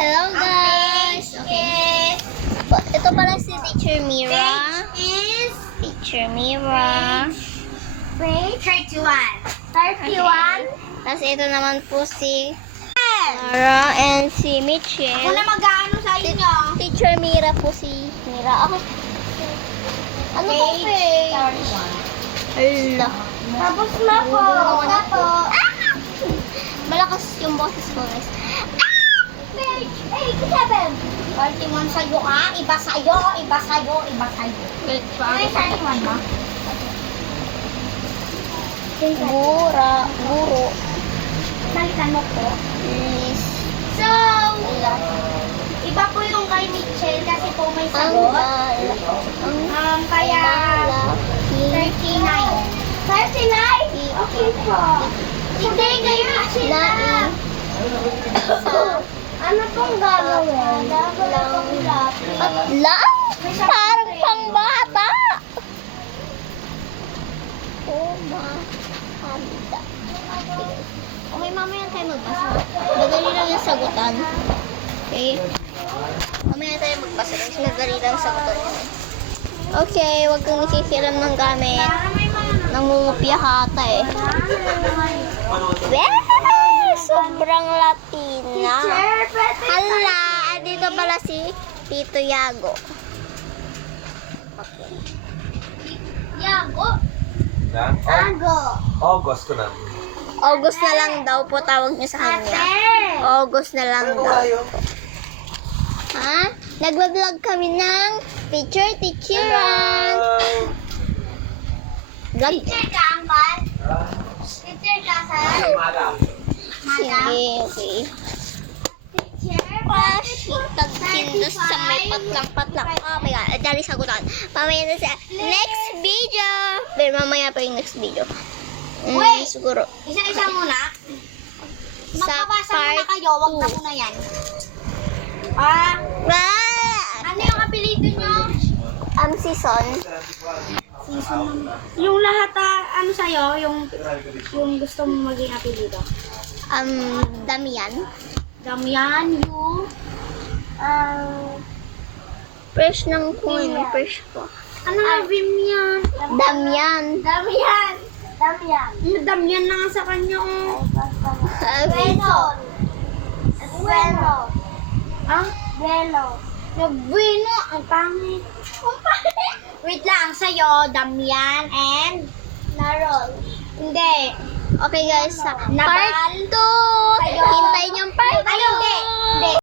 Hello guys! Okay. Ito pala si Teacher Mira. Is Teacher Mira. page 31. Tapos ito naman po si Sarah and si Mitchell. Ako na mag-ano sa inyo. Teacher Mira po si Mira. Ako. Ano po page? 31. Hala. Tapos na po. Malakas yung boses ko guys. Page 87. 31 sa'yo ah. Iba sa'yo, iba sa'yo, iba sa'yo. May 31 ba? Guro. Balikan mo po. Please. So, iba po yung kay Mitchell kasi po may sagot. Kaya 39. 39? Okay po. Hindi, kayo sila. Ano pong gagawin? Lang? Parang pangbata. Oh, mahanda. Okay, mamaya tayo magbasa. Madali lang yung sagutan. Okay? Mamaya tayo magbasa. Kasi madali lang yung sagutan. Okay, huwag kang nasikiram ng gamit. Nangungupya hata eh. Sobrang Latina. Hala, dito pala si Tito Yago. Okay. Yago. Na? Yago. August ko na. August na lang daw po tawag niyo sa kanya. August na lang daw. Ha? Nagbablog kami ng teacheran. Vlog. Teacher ka, Angkal? Teacher ka, sir? Madam. Sige, okay. Teacher? Tagkindos sa may patlang-patlang. Oh my God, dali sagutan. Mamaya na sa next video. Pero mamaya pa yung next video. Wait. Siguro. Isa-isa muna. Sa Magpapasa muna part kayo, wag na 2. muna yan. Ano yung apelido nyo? Season. Yung lahat, ano sa'yo, yung gusto mo maging apelido? Damian. Damian, you, Fresh ng coin. Fresh po. ano nga, Vimian? Damian. Damian. Damian na nga sa kanya, oh. Bueno. Ah? Bueno. Bueno, ang pangit. Wait lang, sa'yo, Damian and Narol. Hindi. Okay guys, sa Nabal. part 2. Hintayin yung part 2. Ay, hindi.